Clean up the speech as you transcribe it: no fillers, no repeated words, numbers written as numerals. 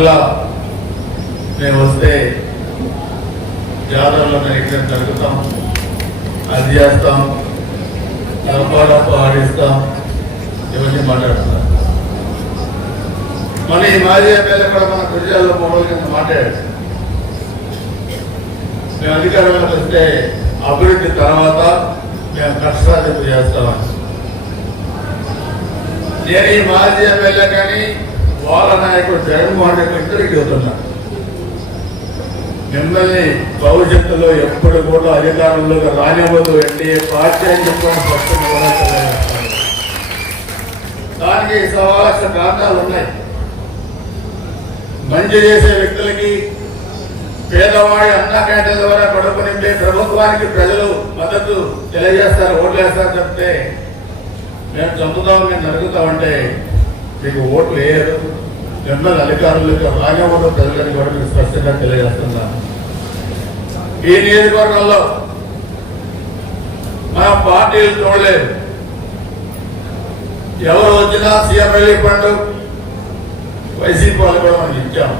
ఇలా మేము వస్తే జాతరలో ఇక్కడ జరుగుతాం, అది చేస్తాం, డబ్బు ఆడిస్తాం, ఇవన్నీ మాట్లాడుతున్నాం. మన ఈ మాజీ ఎమ్మెల్యే కూడా మన గురిజాల్లో 3 రోజుల కింద మాట్లాడారు. మేము అధికారంలోకి వస్తే అభివృద్ధి తర్వాత మేము కష్టాధిపతి చేస్తామని. నేను ఈ మాజీ ఎమ్మెల్యే కానీ వాళ్ళ నాయకుడు జగన్మోహన్ రెడ్డి ఇద్దరికి చెబుతున్నా, మిమ్మల్ని భవిష్యత్తులో ఎప్పుడు కూడా అధికారంలోకి రానివ్వదు ఎన్డీఏ పార్టీ అని చెప్పడం స్పష్టంగా కూడా తెలియజేస్తాను. దానికి సవాల్సిన కారణాలు ఉన్నాయి. మంచి చేసే వ్యక్తులకి, పేదవాడి అన్న క్యాంటీన్ల ద్వారా కడుపు నింపే ప్రభుత్వానికి ప్రజలు మద్దతు తెలియజేస్తారు, ఓట్లు వేస్తారు. చెప్తే మేము చంపుతాం, మేము నరుగుతామంటే మీకు ఓట్లు వేయరు, మిమ్మల్ని అధికారులకు రానివ్వడం ప్రజలని కూడా మీకు స్పష్టంగా తెలియజేస్తున్నాను. ఈ నియోజకవర్గంలో మన పార్టీలు చూడలేదు. ఎవరు వచ్చినా సీఎం రిలీఫ్ ఫండ్ వైసీపీ వాళ్ళు కూడా మనం ఇచ్చాం.